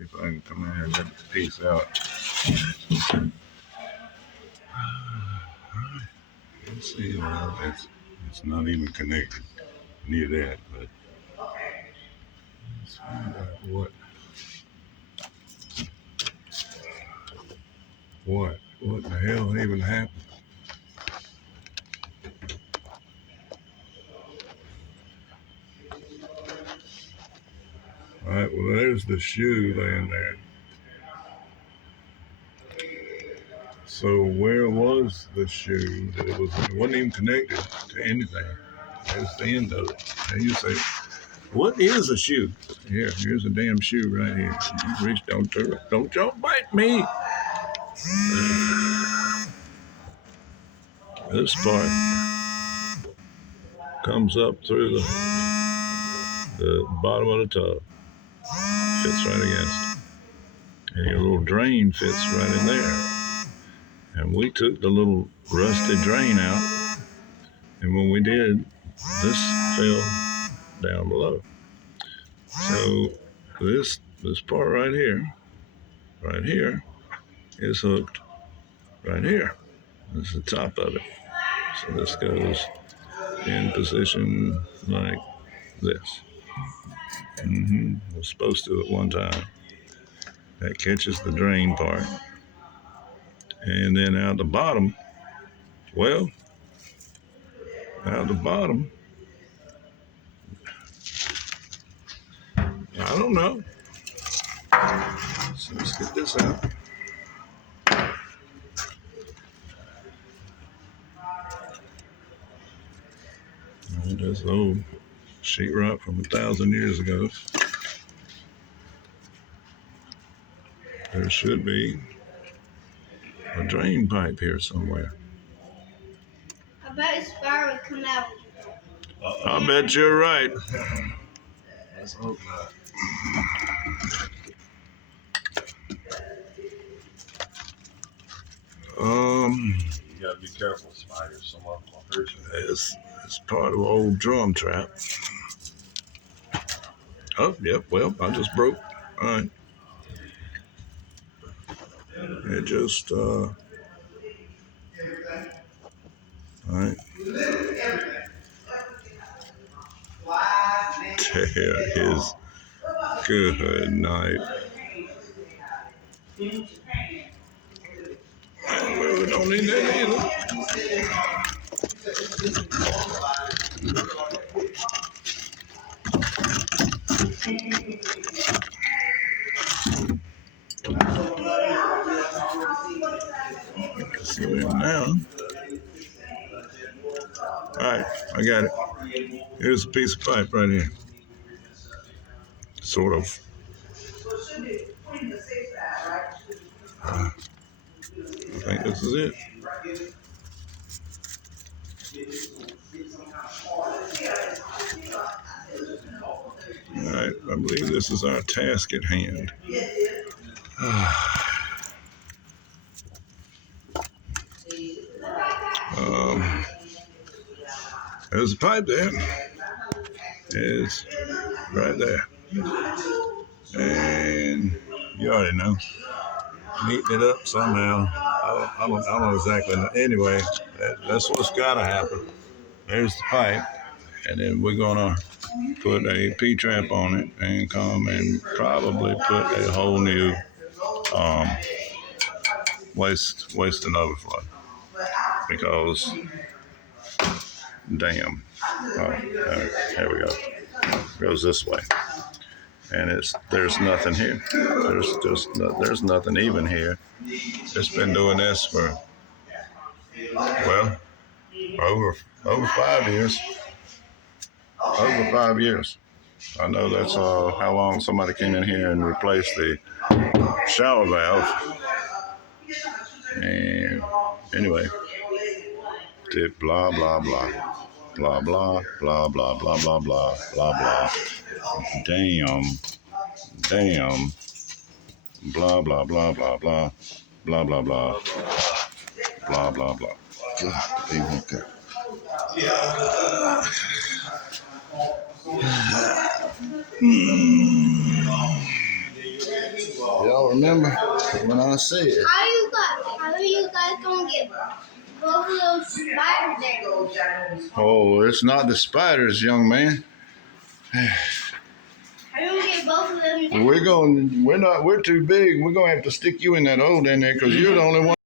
if I can come in here and get the piece out. Let's see, well, it's not even connected near that, but let's find out what the hell even happened. All right, well, there's the shoe laying there. So where was the shoe? It wasn't even connected to anything. There's the end of it. And you say, what is a shoe? Here's a damn shoe right here. Reach, don't y'all bite me. This part comes up through the bottom of the tub. Fits right against it. And your little drain fits right in there. And we took the little rusty drain out. And when we did, this fell down below. So this part right here is hooked right here. This is the top of it. So this goes in position like this. It was supposed to at one time. That catches the drain part. And then out the bottom, I don't know. So let's get this out. That's old sheetrock from 1,000 years ago. There should be a drain pipe here somewhere. I bet a spider would come out. I bet you're right. Let's hope not. You gotta be careful, spiders. Some of them will hurt you. It's part of an old drum trap. Oh, yep, well, I just broke. All right. It just, all right. There is good night. Well, we don't need that either. So now, all right, I got it. Here's a piece of pipe right here. Sort of. I think this is it. All right, I believe this is our task at hand. There's a pipe there. It's right there. And you already know. Neaten it up somehow. I don't know exactly. Anyway, that's what's got to happen. There's the pipe. And then we're going to put a P-trap on it and come and probably put a whole new waste and overflow. Because, damn. There we go. It goes this way. And there's nothing here. There's nothing even here. It's been doing this for, well, over 5 years. Over 5 years. I know that's how long somebody came in here and replaced the shower valve. And anyway, did blah, blah, blah. Blah, blah, blah, blah, blah, blah, blah, blah, blah. Damn. Blah, blah, blah, blah, blah. Blah, blah, blah. Blah, blah, blah. God, they won't go. Y'all remember when I said? How are you guys gonna get both of those spiders there? Oh, it's not the spiders, young man. How are you gonna get both of them there? We're too big. We're gonna have to stick you in that hole down there because you're the only one.